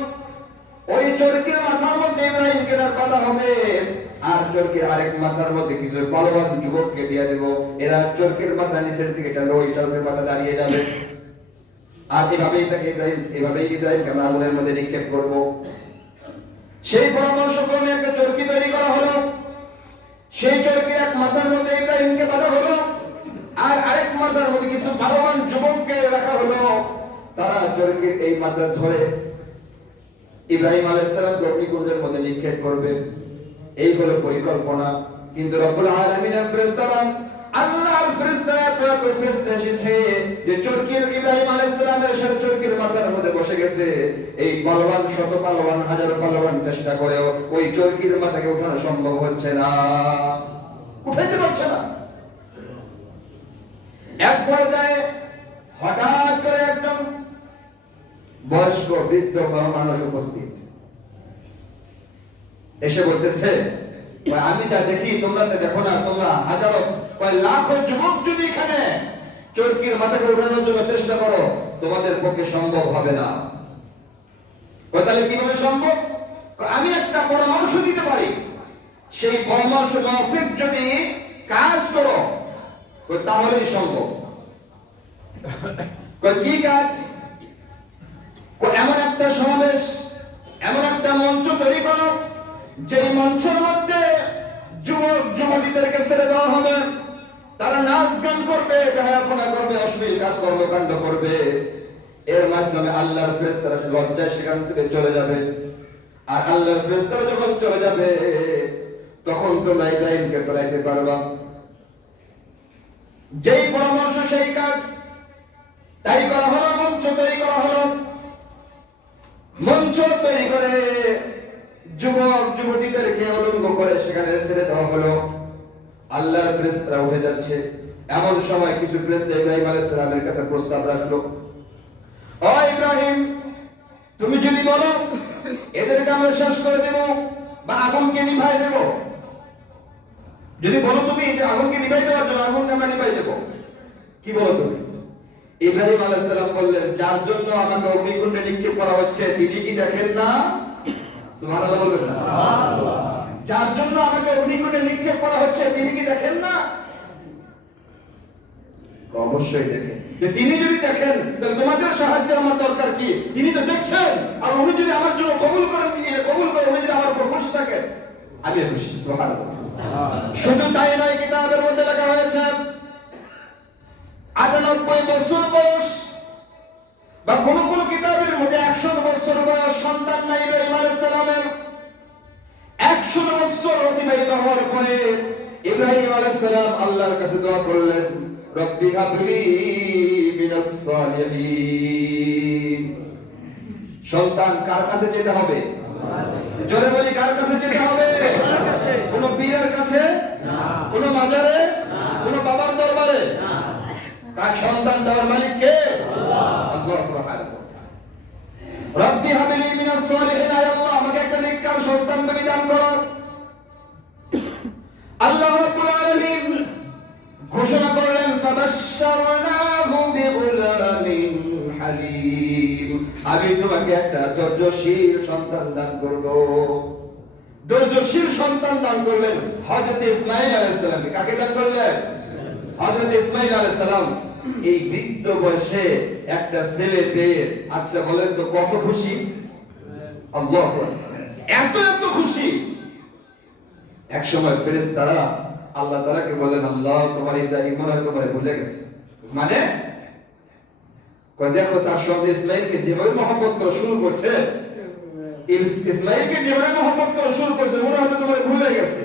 ওই চরকির মাথার মধ্যে ইব্রাহিমকে বাঁধা হবে, আর চরকির আরেক মাথার মধ্যে কিছু পালোয়ান যুবককে দিয়ে দেব। এরা চরকির মাথা নিচের দিকে টানলে ওই চরকির মাথা দাঁড়িয়ে যাবে, আর এভাবেই তাকে ইব্রাহিমকে আমরা আগুনের মধ্যে নিক্ষেপ করব। সেই পরামর্শ ক্রমে একটা চরকি তৈরি করা হলো, সেই চরকির এক মাথার মধ্যে ইব্রাহিমকে বাঁধা হলো, আর আরেক মাথার মধ্যে কিছু পালোয়ান যুবককে রাখা হলো। তারা চরকির এই মাথা ধরে ইব্রাহিম আলাইহিস সালামকে অগ্নিকুণ্ডের মধ্যে নিক্ষেপ করবে। এই হলো পরিকল্পনা। কিন্তু রব্বুল আলামিনের ফেরেশতারা, আল্লাহর ফেরেশতারা, ফেরেশতা এসেছে যে চরকির ইব্রাহিম আলাইহিস সালামের সাথে চরকির মাথার মধ্যে বসে গেছে। এই পালোয়ান, শত পালোয়ান, হাজার পালোয়ান চেষ্টা করেও ওই চরকির মাথাকে উঠানো সম্ভব হচ্ছে না, উঠাইতে পারছে না। এক পর্যায়ে হঠাৎ করে একদম বয়স্ক বৃদ্ধ মানুষ উপস্থিত, এসে বলতেছে, আমি যা দেখি তোমরা তো দেখো না, তোমরা হাজারো লাখো যুবক যদি এখানে চরকির মাথাকে উঠানোর জন্য চেষ্টা করো, তোমাদের পক্ষে সম্ভব হবে না। তাহলে কিভাবে সম্ভব? আমি একটা পরামর্শ দিতে পারি, সেই পরামর্শ মাফিক যদি কাজ করো তাহলেই সম্ভব। কি কাজ? এমন একটা সমাবেশ, এমন একটা মঞ্চ তৈরি করো, যে মঞ্চের মধ্যে যুবক যুবতীদেরকে ছেড়ে দেওয়া হবে, তারা নাচ গান করবে, বেহায়াপনা করবে, অশ্লীল কাজ কর্মকাণ্ড করবে। এর মাধ্যমে আল্লাহর ফেরেশতারা লজ্জায় সেখান থেকে চলে যাবে। আর আল্লাহর ফেরেশতারা যখন চলে যাবে, তখন তোমরা ইব্রাহিমকে ফেলাইতে পারবা। যেই পরামর্শ সেই কাজ, তাই করা হলো। মঞ্চ তৈরি করা হলো, মঞ্চ তৈরি করে যুবক যুবতীদেরকে উলঙ্গ করে সেখানে ছেড়ে দেওয়া হলো। আল্লাহর ফেরেশতারা উঠে যাচ্ছে। এমন সময় কিছু ফেরেশতা ইব্রাহিম আলাইহিস সালামের কাছে প্রস্তাব রাখলো, ও ইব্রাহিম, তুমি যদি বলো এদেরকে আমরা শেষ করে দেব বা আগুনকে নিভাই দেব, যদি বলো তুমি আগুনকে নিভাই দেওয়ার জন্য, আগুনকে আমরা নিভাই দেব, কি বলো তুমি? ইব্রাহিম আলাইহিস সালাম বললেন, যার জন্য আমাকে অগ্নিকুণ্ডে নিক্ষেপ করা হচ্ছে তিনি কি দেখেন না? সুবহানাল্লাহ বলবেন না? সুবহানাল্লাহ। যার জন্য আমাকে অগ্নিকুণ্ডে নিক্ষেপ করা হচ্ছে তিনি কি দেখেন না? অবশ্যই দেখেন। যে তিনি যদি দেখেন তাহলে তোমাদের সাহায্যের আমার দরকার কি? তিনি তো দেখছেন, আর উনি যদি আমার জন্য কবুল করেন, উনি যদি আমার উপর খুশি থাকেন, আমি খুশি। সুবহানাল্লাহ। শুধু তাই নয়, কিতাবের মধ্যে লেখা হয়েছে ৯৮ বছর বয়স, বা কোন কোন কিতাবের মধ্যে ১০০ বছর বয়স সন্তান নাই ইব্রাহিম আলাইহিস সালামের। ১০০ বছর অতিবাহিত হওয়ার পরে ইব্রাহিম আলাইহিস সালাম আল্লাহর কাছে দোয়া করলেন, রব্বি হাবলি মিনাস সালিহিন। সন্তান কার কাছে যেতে হবে? জোরে বলি, কার কাছে যেতে হবে? কোন পীরের কাছে না, কোন মাজারে, কোন বাবার দরবারে। কার সন্তান দেওয়ার মালিক কে? আল্লাহ সুবহানাহু ওয়া তাআলা। রব্বি হাবলি মিনাস সলিহিন, আয় আল্লাহ আমাকে একটা নেককার সন্তান তুমি দান করো। আল্লাহ রাব্বুল আলামিন ঘোষণা করলেন ফাবাশশারনাহু বিগুলামিন হালিম, আমি তোমাকে একটা ধৈর্যশীল সন্তান দান করব। ধৈর্যশীল সন্তান দান করলেন হযরত ইসমাঈল আলাইহিস সালামকে। কাকে দান করলেন? হযরত ইসমাঈল আলাইহিস সালাম। এই বৃদ্ধ বয়সে একটা ছেলে পেয়ে, আচ্ছা বলেন তো কত খুশি? আল্লাহু আকবার, এত এত খুশি। এক সময় ফেরেশতারা আল্লাহ তাআলাকে বলেন, আল্লাহ তোমার ইব্রাহিম মনে হয় তোমারে ভুলে গেছে। মানে কই দেখো তার সঙ্গে ইসমাঈলকে যেভাবে মহব্বত করা শুরু করছে, ইসমাঈলকে যেভাবে মহব্বত করা শুরু করছে মনে হয় তোমারে ভুলে গেছে।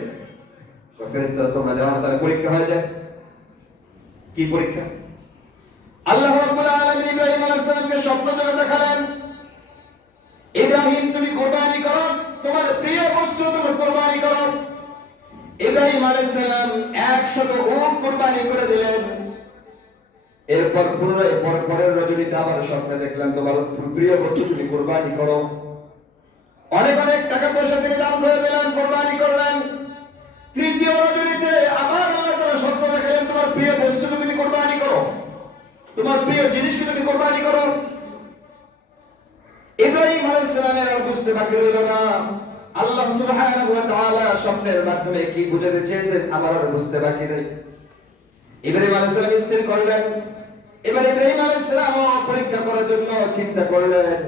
ফেরেশতারা তোমরা জানো তাহলে পরীক্ষা হয়ে যায়। কি পরীক্ষা? আল্লাহ রাব্বুল আলামিন ইব্রাহিম আলাইহিস সালামকে স্বপ্ন দেখে দেখালেন, ইব্রাহিম তুমি কুরবানি করো, তোমার প্রিয় বস্তু তুমি কুরবানি করো। ইব্রাহিম আলাইহিস সালাম 100 উট কুরবানি করে দিলেন। এরপর পুনরায় পরের রজনীতে আবার স্বপ্নে দেখলেন তোমার প্রিয় বস্তু তুমি কুরবানি করো। অনেক অনেক টাকা পয়সা তিনি দান করে দিলেন, কুরবানি করলেন। তৃতীয় রজনীতে আবার আল্লাহ তাআলা স্বপ্ন দেখালেন তোমার প্রিয় বস্তু তুমি কুরবানি করো, তোমার প্রিয় জিনিসকে তুমি কুরবানি করো। ইব্রাহিম আলাইহিস সালামের আর বুঝতে বাকি রইল না আল্লাহ সুবহানাহু ওয়া তাআলা স্বপ্নের মাধ্যমে কি বুঝাতে চেয়েছেন আমার আর বুঝতে বাকি নেই। ইব্রাহিম আলাইহিস সালাম স্থির করলেন, এবার ইব্রাহিম আলাইহিস সালাম পরীক্ষা করার জন্য চিন্তা করলেন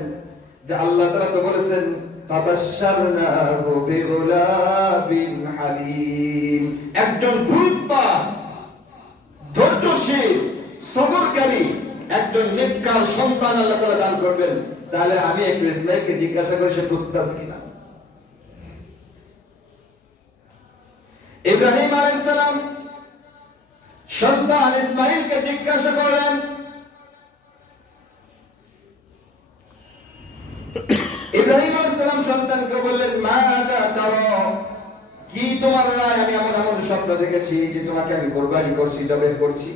যে আল্লাহ তাআলা তো বলেছেন ফাবাশশারনাহু বিগুলাবিন হালিম, একজন বুদ্ধিমান, ধৈর্যশীল, সবরকারী একজন নেককার সন্তান আল্লাহ তাআলা দান করবেন। তাহলে আমি একটু ইসমাঈলকে জিজ্ঞাসা করি সে প্রস্তুত আছে কিনা। ইব্রাহিম আলাইহিস সালাম সন্তান ইসমাঈলকে জিজ্ঞাসা করলেন, ইব্রাহিম আলাইহিস সালাম সন্তানকে বললেন মাযা তারা, কি তোমার রায়? আমি এমন এমন স্বপ্ন দেখেছি যে তোমাকে আমি কুরবানি করছি, জবাই করছি।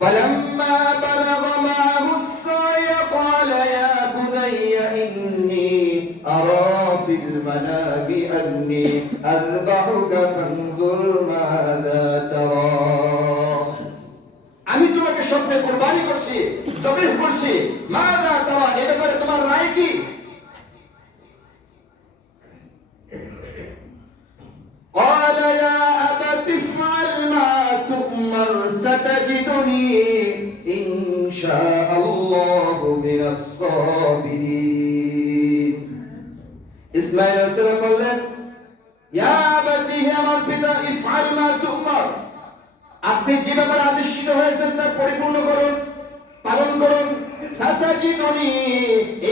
فلما بلغ معه السعي قال يا بني إني أرى في المنام أني أذبحك فانظر ماذا ترى, আমি তোমাকে স্বপ্নে কুরবানি করছি, জবাই করছি। মাযা তারা, এ ব্যাপারে তোমার রায় কি? قال يا أبت افعل ما تؤمر ستجدني إن شاء الله من الصابرين। ইসমাঈল আলাইহিস সালাম বললেন, ইয়া আবাতি, হে আমার পিতা, ইফআল মা তু'মার, আপনি যে ব্যাপারে আদেশিত হয়েছেন তা পরিপূর্ণ করুন, পালন করুন। সাতাজিদুনি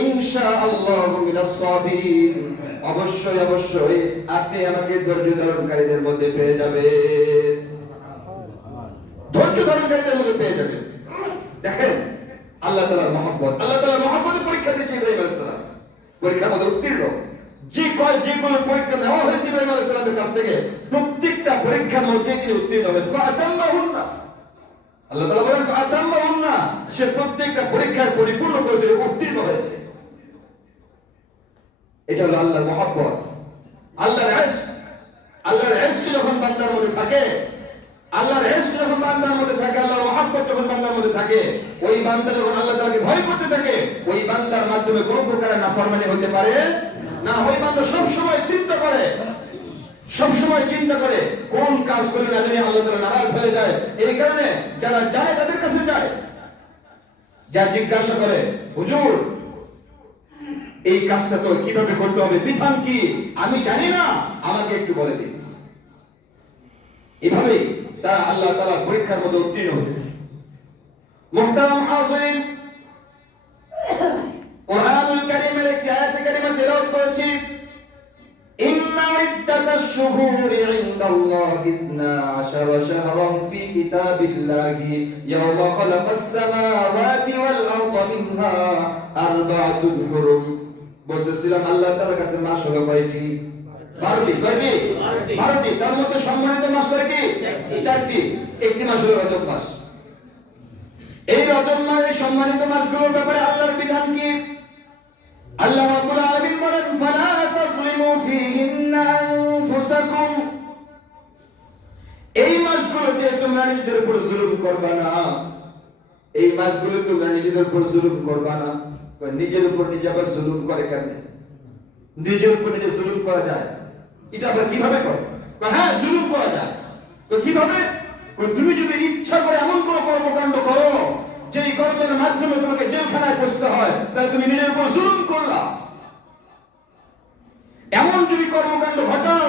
ইনশাআল্লাহু মিনাস সাবিরিন, অবশ্যই অবশ্যই আপনি আমাকে ধৈর্য ধারণকারীদের মধ্যে পেয়ে যাবেন, ধৈর্য ধারণকারীদের মধ্যে পেয়ে যাবেন। দেখেন আল্লাহ তাআলার মহব্বত, আল্লাহ তাআলার মহব্বতের পরীক্ষা দিয়েছে ইব্রাহিম আলাইহিস সালাম, পরীক্ষার মধ্যে উত্তীর্ণ। যেগুলো পরীক্ষা নেওয়া হয়েছে ইব্রাহিম আলাইহিস সালামের কাছ থেকে প্রত্যেকটা পরীক্ষার মধ্যে তিনি উত্তীর্ণ হয়েছে। ফাতাম্মাহুন্না, আল্লাহ তাআলা বলেন ফাতাম্মাহুন্না, সে প্রত্যেকটা পরীক্ষায় পরিপূর্ণ করেছে, উত্তীর্ণ হয়েছে। এটা হলো আল্লাহর মহব্বত, আল্লাহর ইশক। আল্লাহর ইশক যখন বান্দার মধ্যে থাকে, আল্লাহর ইশক যখন বান্দার মধ্যে থাকে, আল্লাহর মহব্বত যখন বান্দার মধ্যে থাকে, ওই বান্দা যখন আল্লাহ তাআলাকে ভয় করতে থাকে, ওই বান্দার মাধ্যমে কোনো প্রকারের নাফরমানি হতে পারে না। ওই বান্দা সব সময় চিন্তা করে, সব সময় চিন্তা করে কোন কাজ করলে না জানি আল্লাহ তাআলা নারাজ হয়ে যায়। এই কারণে যারা যায় তাদের কাছে যায়, যা জিজ্ঞাসা করে হুজুর এই কাজটা তো কিভাবে করতে হবে, বিধান কি, আমি জানি না, আমাকে একটু বলে দিন। এভাবে তারা আল্লাহ তাআলার পরীক্ষার মধ্যে উত্তীর্ণ হতে থাকে। মুহতারাম হাজিরিন, কুরআনুল কারীমের একটি আয়াত কারীমা তেলাওয়াত করেছি, ইন্না ইদ্দাতাশ শুহুরি ইনদাল্লাহি 12 শাহরান ফি কিতাবিল্লাহি ইয়াওমা খালাকাস সামাওয়াতি ওয়াল আরদা মিনহা আরবাতুন হুরুম। বলতেছিলাম আল্লাহ তাআলার কাছে মাস হলো কয়টি? 12টি। কয়টি? 12টি। তার মধ্যে সম্মানিত মাস কয়টি? 4টি। একটি মাস হলো রজব মাস। এই রজব মাসে সম্মানিত মাসগুলোর ব্যাপারে আল্লাহর বিধান কি? আল্লাহ রাব্বুল আলামিন বলেন, ফালা তাযলিমু ফীহিন্না আনফুসাকুম। এই মাসগুলোতে তোমরা নিজেদের উপর জুলুম করবা না। এই মাসগুলো তোমরা নিজেদের উপর জুলুম করবা না। নিজের উপর নিজে আবার জুলুম করে কেন? নিজের উপর নিজে জুলুম করা যায়? এটা আবার কিভাবে করে? হ্যাঁ, জুলুম করা যায়। তো কিভাবে? তুমি যদি ইচ্ছা করে এমন কোন কর্মকাণ্ড করো যেই কর্মের মাধ্যমে তোমাকে জেলখানায় বসতে হয়, তাহলে তুমি নিজের উপর জুলুম করলা। এমন যদি কর্মকাণ্ড ঘটাও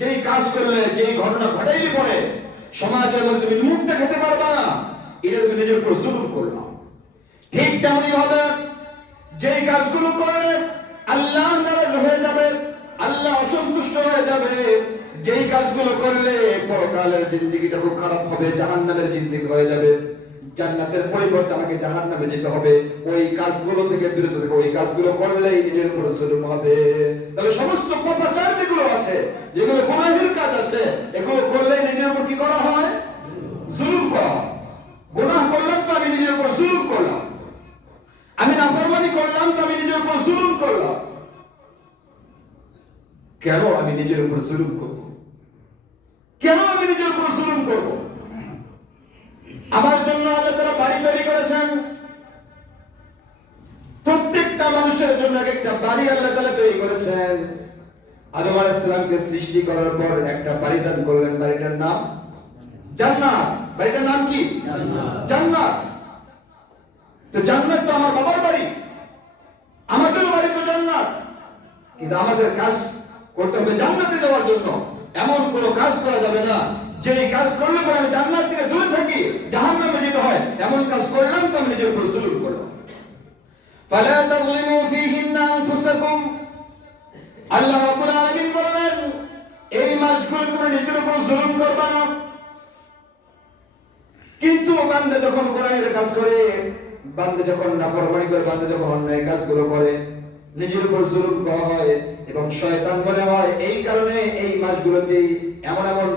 যেই কাজ করলে, যেই ঘটনা ঘটাইলে পরে সমাজের মধ্যে তুমি মুখ দেখাতে পারবা না, এটা তুমি নিজের উপর জুলুম করলা। ঠিক তেমনি ভাবে যেই কাজগুলো করলে আল্লাহ নারাজ হয়ে যাবে, আল্লাহ অসন্তুষ্ট হয়ে যাবে, যেই কাজগুলো করলে পরকালের জিন্দেগিটা খুব খারাপ হবে, জাহান্নামের জিন্দেগি হয়ে যাবে, জান্নাতের পরিবর্তে আমাকে জাহান্নামে যেতে হবে, ওই কাজগুলো থেকে বিরত থেকে ওই কাজগুলো করলেই নিজের উপর জুলুম হবে। তাহলে সমস্ত পাপাচার যেগুলো আছে, যেগুলো গুনাহের কাজ আছে, এগুলো করলেই নিজের উপর কি করা হয়? জুলুম করা হয়। গুনাহ করলাম তো আমি নিজের উপর জুলুম করলাম, আমি নাফরমানি করলাম তো আমি নিজের উপর জুলুম করলাম। কেন আমি নিজের উপর জুলুম করব? কেন আমি নিজের উপর জুলুম করব? আমার জন্য আল্লাহ তাআলা বাড়ি তৈরি করেছেন। প্রত্যেকটা মানুষের জন্য একটা বাড়ি আল্লাহ তাআলা তৈরি করেছেন। আদম আলাইহিস সালামকে সৃষ্টি করার পর একটা বাড়ি দান করলেন, বাড়িটার নাম জান্নাত। বাড়িটার নাম কি? জান্নাত। তো জান্নাত তো আমার বাবার বাড়ি, আমাদের বাড়ি তো জান্নাত। কিন্তু আমাদের কাজ করতে হবে জান্নাতে যাওয়ার জন্য। এমন কোন কাজ করা যাবে না যেই কাজ করলে পরে আমি জান্নাত থেকে দূরে থাকি, জাহান্নামে যেতে হয়। এমন কাজ করলাম তো আমি নিজের উপর জুলুম করলাম। ফালা তাযলিমু ফীহিন্না আনফুসাকুম। আল্লাহ রাব্বুল আলামিন বলেন, এই মাসগুলো তোমরা নিজের উপর জুলুম করবে না। কিন্তু বান্দা যখন গুনাহের কাজ করে, বান্দা যখন নাফরমানি করে, বান্দা যখন অন্যায় কাজগুলো করে, নিজের উপর জুলুম করা হয় এবং শয়তান মনে হয়। এই কারণে এই মাসগুলোতে এমন এমন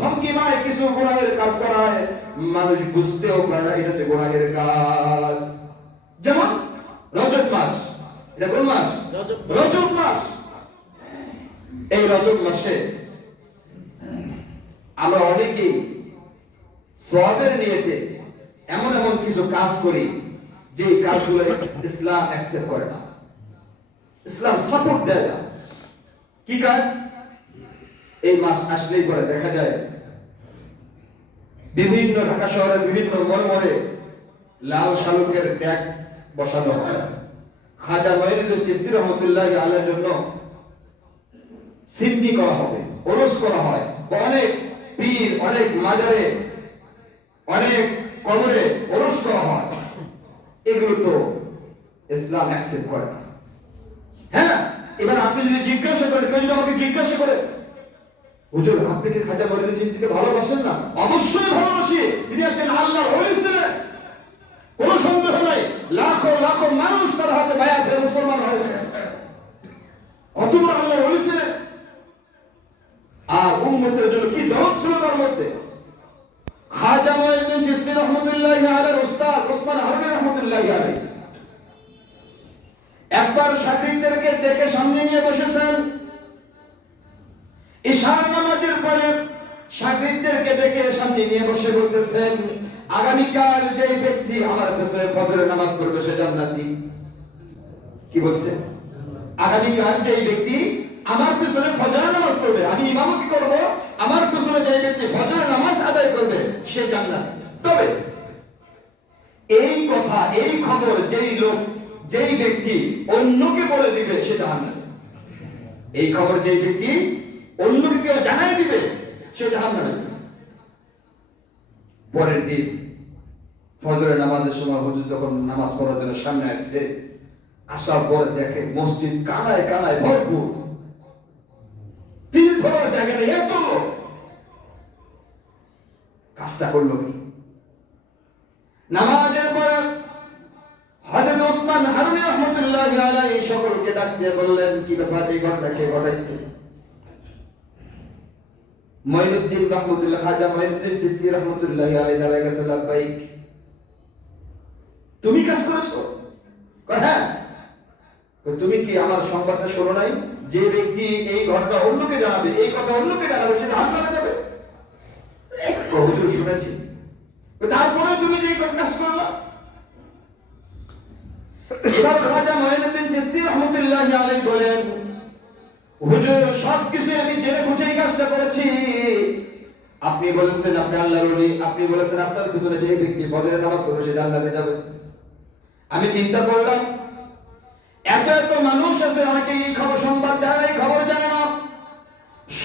ভঙ্গিমায় কিছু গুনাহের কাজ করায়, মানুষ বুঝতেও পারে না এটা তো গুনাহের কাজ। যেমন রজব মাস। এটা কোন মাস? রজব মাস। এই রজব মাসে আমরা অনেকেই সওয়াবের নিয়তে এমন এমন কিছু কাজ করি যে কাজগুলো ইসলাম অ্যাকসেপ্ট করে না, ইসলাম সাপোর্ট দেয় না। কি কাজ? এই মাস আসলেই পরে দেখা যায় বিভিন্ন ঢাকা শহরের বিভিন্ন মরমরে লাল শালুকের ব্যাগ বসানো হয়। খাজা মঈনুদ্দিন চিশতি রহমতুল্লাহি আলাইহির জন্য সিমনি করা হবে, ওরস করা হয়। অনেক পীর, অনেক মাজারে, অনেক কবরে ওরস করা হয়। এগুলো তো ইসলাম অ্যাকসেপ্ট করে না। হ্যাঁ, এবার আপনি যদি জিজ্ঞাসা করেন, কেউ যদি আমাকে জিজ্ঞাসা করে, হুজুর আপনি কি খাজা মঈনুদ্দিন চিশতিকে ভালোবাসেন না? অবশ্যই ভালোবাসি। তিনি একজন আল্লাহর ওলি ছিলেন, কোনো সন্দেহ নাই। লাখো লাখো মানুষ তার হাতে বায়াত হয়ে মুসলমান হয়েছে। কত বড় আল্লাহর ওলি ছিলেন, আর উম্মতের জন্য কি দরদ ছিল তার মধ্যে। খাজা মঈনুদ্দিন চিশতি রহমতুল্লাহি আলাইহির উস্তাদ ওসমান হারুনি রহমতুল্লাহি আলাইহি একবার শাগিরদেরকে ডেকে সামনে নিয়ে বসেছেন। ইশার নামাজের পরে শাগিরদেরকে ডেকে সামনে নিয়ে বসে বলতেছেন, আগামীকাল যে ব্যক্তি আমার পেছনে ফজরের নামাজ পড়বে সে জান্নাতি। কি বলছে? আগামীকাল যে ব্যক্তি আমার পেছনে ফজরের নামাজ পড়বে, আমি ইমামতি করব, আমার পেছনে যে ব্যক্তি ফজরের নামাজ আদায় করবে সে জান্নাতি। তবে এই কথা, এই খবর যেই লোক, যেই ব্যক্তি অন্যকে বলে দিবে সে জাহান্নামী। এই খবর যেই ব্যক্তি অন্যকে কেউ জানাই দিবে সে জাহান্নামী। পরের দিন ফজরের নামাজের সময় হুজুর যখন নামাজ পড়ার জন্য সামনে আসছে, আসার পরে দেখে মসজিদ কানায় কানায় ভরপুর, তিন ধরার জায়গা নেই, এত লোক। কাজটা করলো কি? নামাজের পর হযরত ওসমান হারুনি রহমতুল্লাহি রহমাতুল্লাহি আলাইহি সকলকে ডাক দিয়ে বললেন, কি ব্যাপার, এই ঘটনা কে ঘটাইছে? মঈনুদ্দিন রহমাতুল্লাহ, খাজা মঈনুদ্দিন চিশতি রহমাতুল্লাহি আলাইহি দাঁড়ায় গেছে, লাব্বাইক, তুমি কাজ করেছো? হ্যাঁ। তুমি কি আমার সংবাদটা শোনো নাই? যে ব্যক্তি এই ঘটনা অন্যকে জানাবে, এই কথা অন্যকে জানাবে, সে জাহান্নামে চলে যাবে। হুজুর শুনেছি। তারপরে তুমি যে কাজ করলা? এবার খাজা মঈনুদ্দিন চিশতি রহমাতুল্লাহি আলাইহি বলেন, হুজুর সবকিছু আমি জেনে বুঝে এই কাজটা করেছি। আপনি বলেছেন আপনি আল্লাহর ওলি, আপনি বলেছেন আপনার পিছনে যে ব্যক্তি ফজরের নামাজ পড়ে সে জান্নাতে যাবে। আমি চিন্তা করলাম, এত এত মানুষ আছে, অনেকে এই খবর সংবাদ দেয় না, এই খবর দেয় না।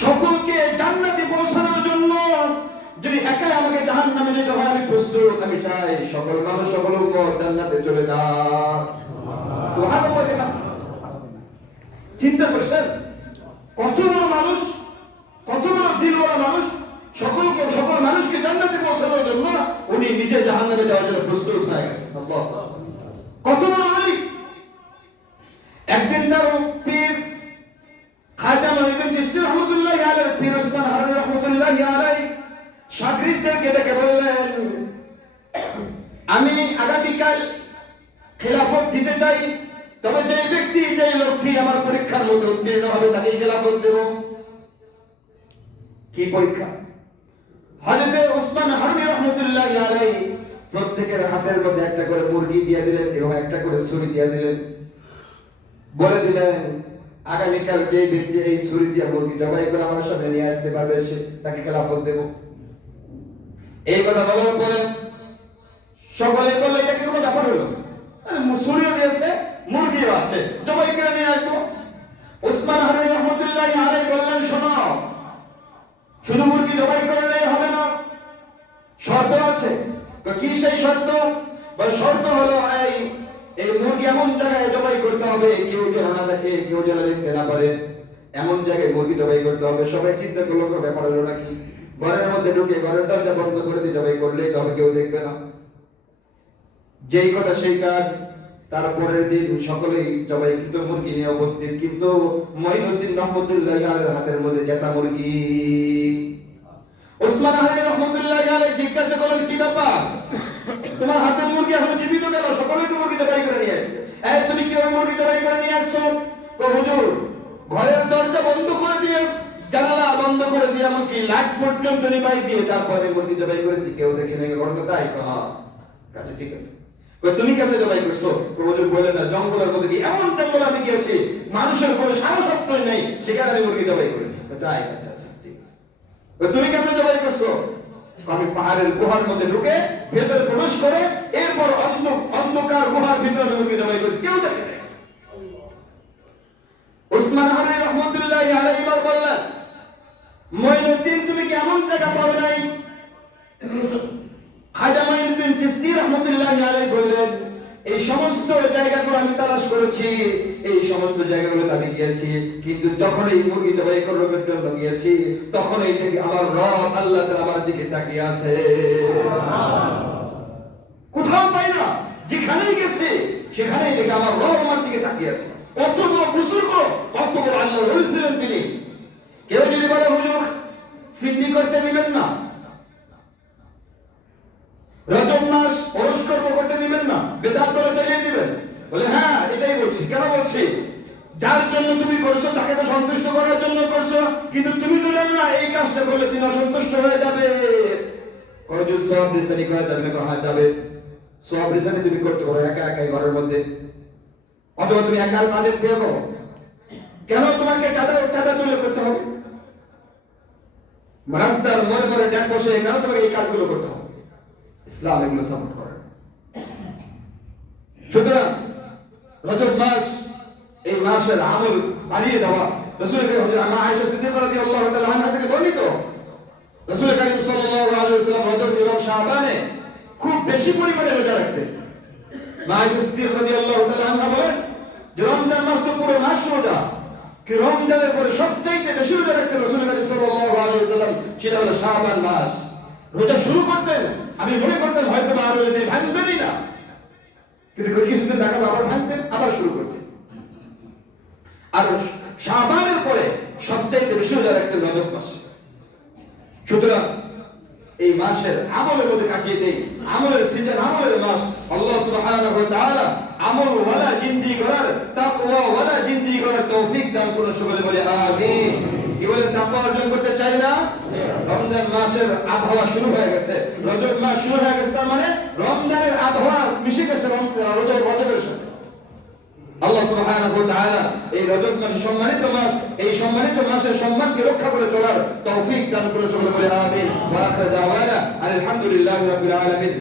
সকলকে জান্নাতে পৌঁছানোর জন্য যদি একাই আমাকে জাহান্নামে যেতে হয়, আমি প্রস্তুত। আমি চাই সকল মানুষ, সকল উম্মত জান্নাতে চলে যাক। সুবহানাল্লাহ। চিন্তা করছেন কত বড় মানুষ, কত বড় দিলওয়ালা মানুষ, সকল মানুষকে জান্নাতে পৌঁছানোর জন্য উনি নিজে জাহান্নামে যাওয়ার জন্য প্রস্তুত হয়ে গেছে। আল্লাহ, কত বড় আলী! একদিন তার পীর খাজা মঈনুদ্দিন চিশতি রহমাতুল্লাহি আলাইহি, পীর ওসমান হারুনি রহমাতুল্লাহি আলাইহি শাগিরদেরকে ডেকে বললেন, আমি আগামীকাল খেলাফত দিতে চাই, তবে যে ব্যক্তি, যে লোকটি আমার পরীক্ষার মধ্যে উত্তীর্ণ হবে তাকে খেলাফত দেব। কি পরীক্ষা? হযরত ওসমান হারুনি রাহমাতুল্লাহি আলাইহি প্রত্যেকের হাতের মধ্যে একটা করে মুরগি দিয়ে দিলেন এবং একটা করে ছুরি দিয়ে দিলেন। বলে দিলেন, আগামীকাল যে ব্যক্তি এই ছুরি দিয়ে মুরগি জবাই করে আমার সামনে নিয়ে আসতে পারবে, সে তাকে খেলাফত দেব। এই কথা বলার পরে সকলে বলল, এটা কি কোনো ব্যাপার হলো? ছুরিও দিয়েছে, মুরগিও আছে, জবাই করে নিয়ে আসবো। ওসমান হারুনি রাহমাতুল্লাহি আলাইহি বললেন, শোনো, শুধু মুরগি জবাই করলেই হবে না, শর্ত আছে। তো কি সেই শর্ত? বা শর্ত হলো এই মুরগি এমন জায়গায় জবাই করতে হবে কেউ যেন না দেখে, কেউ যেন দেখতে না পারে, এমন জায়গায় মুরগি জবাই করতে হবে। সবাই চিন্তা করলো, ব্যাপার হলো নাকি? ঘরের মধ্যে ঢুকে ঘরের দরজা বন্ধ করে দিয়ে জবাই করলেই তো হবে, কেউ দেখবে না। যেই কথা সেই কাজ। তারপরের দিন সকলেই জবাইকৃত মুরগি নিয়ে উপস্থিত, কিন্তু মঈনুদ্দিন রহমাতুল্লাহি আলাইহির হাতের মধ্যে জেতা মুরগি। ওসমান হারুনি রাহমাতুল্লাহি আলাইহি জিজ্ঞাসা করলেন, কি ব্যাপার, তোমার হাতের মুরগি এখনো জীবিত কেন? সকলেই তো মুরগি জবাই করে নিয়ে আসছে, তুমি কিভাবে মুরগি জবাই করে নিয়ে আসছো? হুজুর, ঘরের দরজা বন্ধ করে দিয়ে, জানালা বন্ধ করে দিয়ে, এমনকি লাইট পর্যন্ত নিভাই দিয়ে তারপরে মুরগি জবাই করেছি, কেউ দেখে নাকি ঘটনা তাই? আচ্ছা ঠিক আছে। তুমি কেমনে জবাই করছো? হুজুর বললেন, না, জঙ্গলের মধ্যে দিয়ে, এমন জঙ্গল আমি গিয়েছি মানুষের কোনো সারা শব্দই নেই, সেখানে আমি মুরগি জবাই করেছি। তাই? আচ্ছা আচ্ছা ঠিক আছে। তুমি কেমনে জবাই করছো? আমি পাহাড়ের গুহার মধ্যে ঢুকে ভেতরে প্রবেশ করে এরপর অন্ধকার গুহার ভিতরে মুরগি জবাই করেছি, কেউ দেখে নাই। ওসমান হারুনি রাহমাতুল্লাহি আলাইহি বললেন, মঈনুদ্দিন, তুমি কি এমন জায়গা পাও নাই? খাজা মঈনুদ্দিন চিশতি রাহমাতুল্লাহি আলাইহি বললেন, এই সমস্ত জায়গাগুলো আমি তালাশ করেছি, এই সমস্ত জায়গাগুলোতে আমি গিয়েছি, কিন্তু যখন এই মুরগি জবাই করার জন্য গিয়েছি, তখন এই থেকে আমার রব আল্লাহ তাআলা আমার দিকে তাকিয়ে আছে। কোথাও পাই না, যেখানেই গেছে সেখানেই দেখে আমার রব আমার দিকে তাকিয়ে আছে। কত বড় বুজুর্গ, কত বড় আল্লাহর ওলি ছিলেন তিনি। কেউ যদি বলে, হুজুর সিন্নি করতে দিবেন না, রজব মাস ওরস কর্ম করতে দিবেন না, বেদাত বলে চালিয়ে দিবেন, বলে হ্যাঁ এটাই বলছি। কেন বলছি? যার জন্য তুমি করছো তাকে তো সন্তুষ্ট করার জন্য করছো, কিন্তু তুমি তো জানো না এই কাজটা করলে তিনি অসন্তুষ্ট হয়ে যাবে। কয়জন সব রিসানি করা যাবে না? হ্যাঁ যাবে। সব রিসানি তুমি করতে পারো একা একাই ঘরের মধ্যে, অথবা তুমি একা কাজের থেকে করো। কেন তোমাকে চাঁদা তুলে করতে হবে? রাস্তার মনে মনে ড্যাক বসে কেন তোমাকে এই কাজগুলো করতে হবে? ইসলাম এগুলো সাপোর্ট করে। সুতরাং রজব মাস, এই মাসের আমল বাড়িয়ে দেওয়া, রাসূল করিম আম্মা আয়েশা সিদ্দিকা রাদিয়াল্লাহু তাআলা আনহা থেকে বর্ণিত, রাসূল করিম সাল্লাল্লাহু আলাইহি ওয়াসাল্লাম রজব এবং শাবানে খুব বেশি পরিমাণে রোজা রাখতেন। মা আয়েশা সিদ্দিকা রাদিয়াল্লাহু তাআলা আনহা বলেন যে রমজান মাস তো পুরো মাস রোজা, কি রমজানের পরে সবচেয়ে বেশি রোজা রাখতেন রাসূল করিম সাল্লাল্লাহু আলাইহি ওয়াসাল্লাম, সেটা হলো শাবান মাস। রোজা শুরু করতেন, আমি মনে করতাম হয়তো বা আরো যদি ভাঙবেনই না, কিন্তু কিছুদিন দেখা আবার ভাঙতেন, আবার শুরু করতেন। আর শাবানের পরে সবচাইতে বেশি রোজা রাখতেন রজব মাসে। সুতরাং এই মাসের আমলের মধ্যে কাটিয়ে দেই, আমলের সিজন, আমলের মাস। আল্লাহ সুবহানাহু ওয়া তাআলা আমল ওয়ালা জিন্দেগি করার, তাকওয়া ওয়ালা জিন্দেগি করার তৌফিক দান করুন। সকলে বলে আমিন। কি বলেন, তাকওয়া অর্জন করতে চাই না? রমজান মাসের আবহাওয়া শুরু হয়ে গেছে, রজব মাস শুরু হয়ে গেছে, তার মানে রমজানের আবহাওয়া মিশে গেছে রজবের সাথে। আল্লাহ সুবহানাহু ওয়া তাআলা এই রজব মাসে সম্মানিত মাস, এই সম্মানিত মাসের সম্মানকে রক্ষা করে চলার তৌফিক দান করুন। সকলে বলে আমিন। ওয়া আখিরু দাওয়ানা আলহামদুলিল্লাহি রাব্বিল আলামিন।